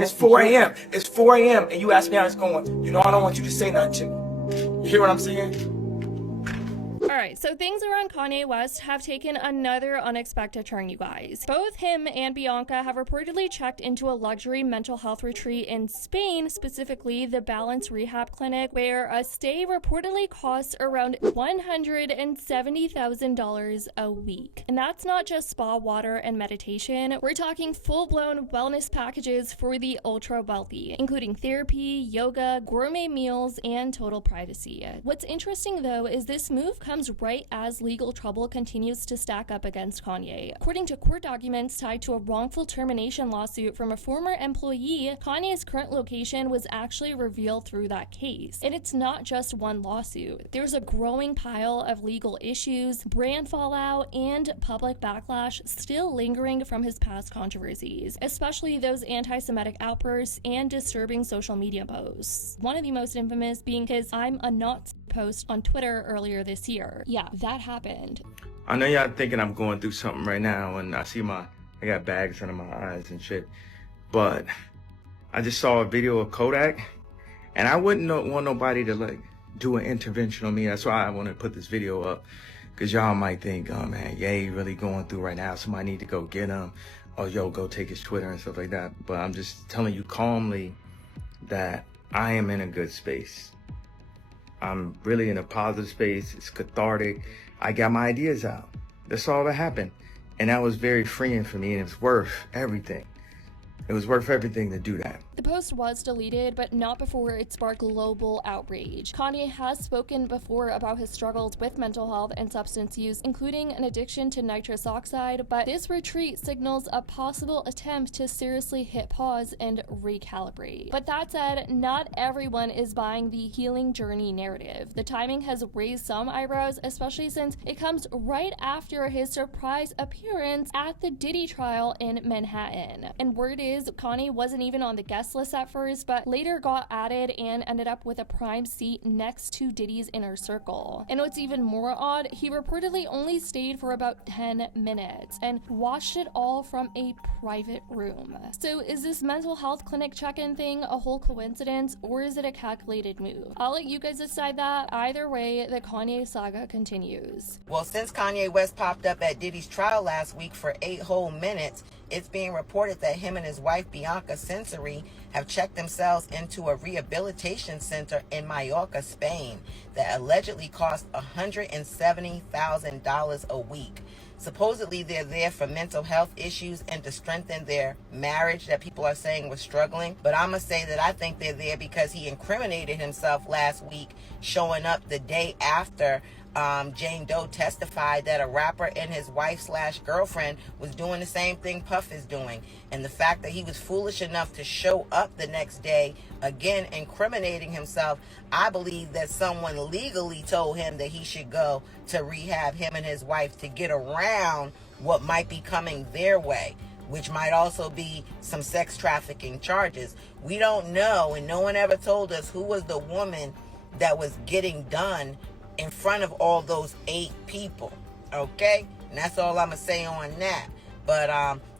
It's 4 a.m. It's 4 a.m. and you ask me how it's going. You know I don't want you to say nothing to me. You hear what I'm saying? Alright, so things around Kanye West have taken another unexpected turn, you guys. Both him and Bianca have reportedly checked into a luxury mental health retreat in Spain, specifically the Balance Rehab Clinic, where a stay reportedly costs around $170,000 a week. And that's not just spa, water, and meditation. We're talking full-blown wellness packages for the ultra-wealthy, including therapy, yoga, gourmet meals, and total privacy. What's interesting, though, is this move comes right as legal trouble continues to stack up against Kanye. According to court documents tied to a wrongful termination lawsuit from a former employee, Kanye's current location was actually revealed through that case. And it's not just one lawsuit. There's a growing pile of legal issues, brand fallout, and public backlash still lingering from his past controversies, especially those anti-Semitic outbursts and disturbing social media posts. One of the most infamous being his "I'm a Nazi" post on Twitter earlier this year. Yeah, that happened. I know y'all thinking I'm going through something right now, and I got bags under my eyes and shit, but I just saw a video of Kodak, and I wouldn't want nobody to like do an intervention on me. That's why I want to put this video up, because y'all might think, oh man, Ye really going through right now, somebody need to go get him, or yo, go take his Twitter and stuff like that. But I'm just telling you calmly that I am in a good space. I'm really in a positive space. It's cathartic. I got my ideas out. That's all that happened. And that was very freeing for me, and it's worth everything. It was worth everything to do that. The post was deleted, but not before it sparked global outrage. Kanye has spoken before about his struggles with mental health and substance use, including an addiction to nitrous oxide, but this retreat signals a possible attempt to seriously hit pause and recalibrate. But that said, not everyone is buying the healing journey narrative. The timing has raised some eyebrows, especially since it comes right after his surprise appearance at the Diddy trial in Manhattan. And word is Kanye wasn't even on the guest list at first, but later got added and ended up with a prime seat next to Diddy's inner circle. And what's even more odd, he reportedly only stayed for about 10 minutes and watched it all from a private room. So is this mental health clinic check-in thing a whole coincidence, or is it a calculated move? I'll let you guys decide that. Either way, the Kanye saga continues. Well, since Kanye West popped up at Diddy's trial last week for 8 whole minutes, it's being reported that him and his wife Bianca have checked themselves into a rehabilitation center in Mallorca, Spain, that allegedly cost $170,000 a week. Supposedly they're there for mental health issues and to strengthen their marriage that people are saying was struggling. But I'm going to say that I think they're there because he incriminated himself last week, showing up the day after Jane Doe testified that a rapper and his wife/girlfriend was doing the same thing Puff is doing. And the fact that he was foolish enough to show up the next day, again incriminating himself, I believe that someone legally told him that he should go to rehab, him and his wife, to get around what might be coming their way, which might also be some sex trafficking charges. We don't know, and no one ever told us who was the woman that was getting done in front of all those 8 people, okay? And that's all I'm gonna say on that. But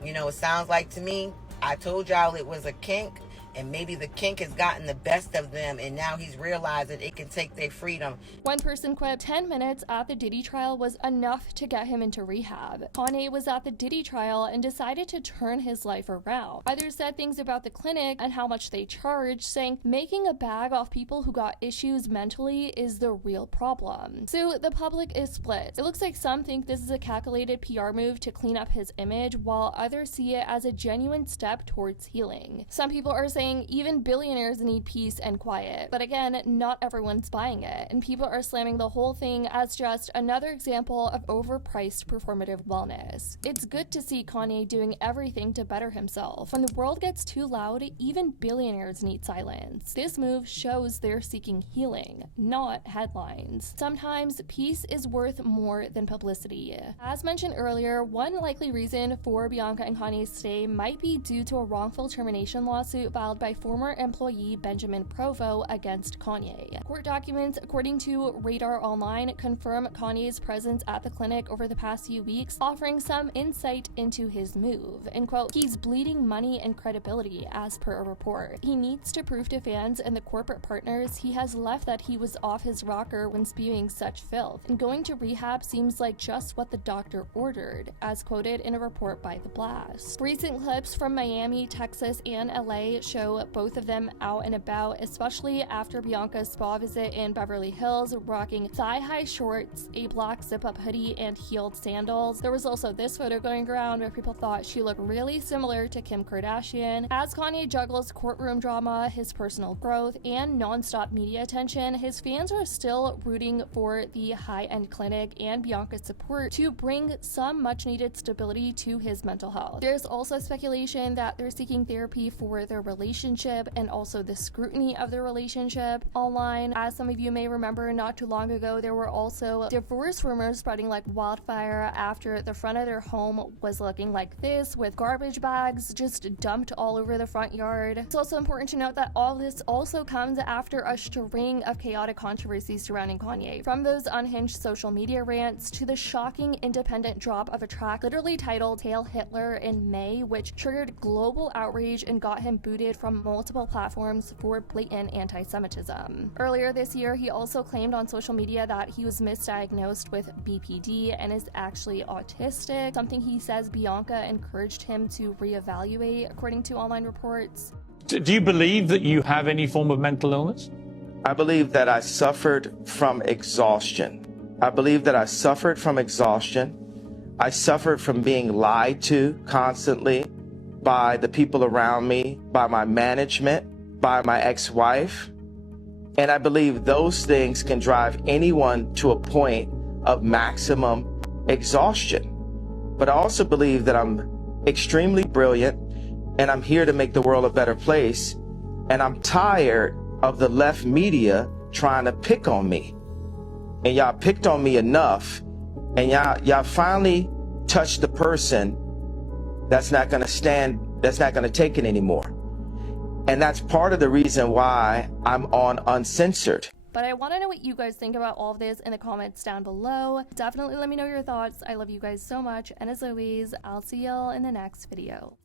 it sounds like to me, I told y'all it was a kink, and maybe the kink has gotten the best of them, and now he's realizing it can take their freedom. One person quipped 10 minutes at the Diddy trial was enough to get him into rehab. Kanye was at the Diddy trial and decided to turn his life around. Others said things about the clinic and how much they charge, saying making a bag off people who got issues mentally is the real problem. So the public is split. It looks like some think this is a calculated PR move to clean up his image, while others see it as a genuine step towards healing. Some people are saying even billionaires need peace and quiet, but again, not everyone's buying it, and people are slamming the whole thing as just another example of overpriced performative wellness. It's good to see Kanye doing everything to better himself. When the world gets too loud, even billionaires need silence. This move shows they're seeking healing, not headlines. Sometimes peace is worth more than publicity. As mentioned earlier, one likely reason for Bianca and Kanye's stay might be due to a wrongful termination lawsuit filed filed by former employee Benjamin Provo against Kanye. Court documents, according to Radar Online, confirm Kanye's presence at the clinic over the past few weeks, offering some insight into his move. And quote, he's bleeding money and credibility, as per a report. He needs to prove to fans and the corporate partners he has left that he was off his rocker when spewing such filth, and going to rehab seems like just what the doctor ordered, as quoted in a report by The Blast. Recent clips from Miami, Texas, and LA show both of them out and about, especially after Bianca's spa visit in Beverly Hills, rocking thigh-high shorts, a black zip-up hoodie, and heeled sandals. There was also this photo going around where people thought she looked really similar to Kim Kardashian. As Kanye juggles courtroom drama, his personal growth, and non-stop media attention, his fans are still rooting for the high-end clinic and Bianca's support to bring some much-needed stability to his mental health. There's also speculation that they're seeking therapy for their relationship and also the scrutiny of their relationship online. As some of you may remember, not too long ago, there were also divorce rumors spreading like wildfire after the front of their home was looking like this, with garbage bags just dumped all over the front yard. It's also important to note that all this also comes after a string of chaotic controversies surrounding Kanye, from those unhinged social media rants to the shocking independent drop of a track literally titled Hail Hitler in May, which triggered global outrage and got him booted from multiple platforms for blatant anti-Semitism. Earlier this year, he also claimed on social media that he was misdiagnosed with BPD and is actually autistic, something he says Bianca encouraged him to reevaluate, according to online reports. Do you believe that you have any form of mental illness? I believe that I suffered from exhaustion. I believe that I suffered from exhaustion. I suffered from being lied to constantly by the people around me, by my management, by my ex-wife. And I believe those things can drive anyone to a point of maximum exhaustion. But I also believe that I'm extremely brilliant and I'm here to make the world a better place. And I'm tired of the left media trying to pick on me. And y'all picked on me enough, and y'all finally touched the person that's not gonna take it anymore. And that's part of the reason why I'm on Uncensored. But I want to know what you guys think about all of this in the comments down below. Definitely let me know your thoughts. I love you guys so much, and as always, I'll see y'all in the next video.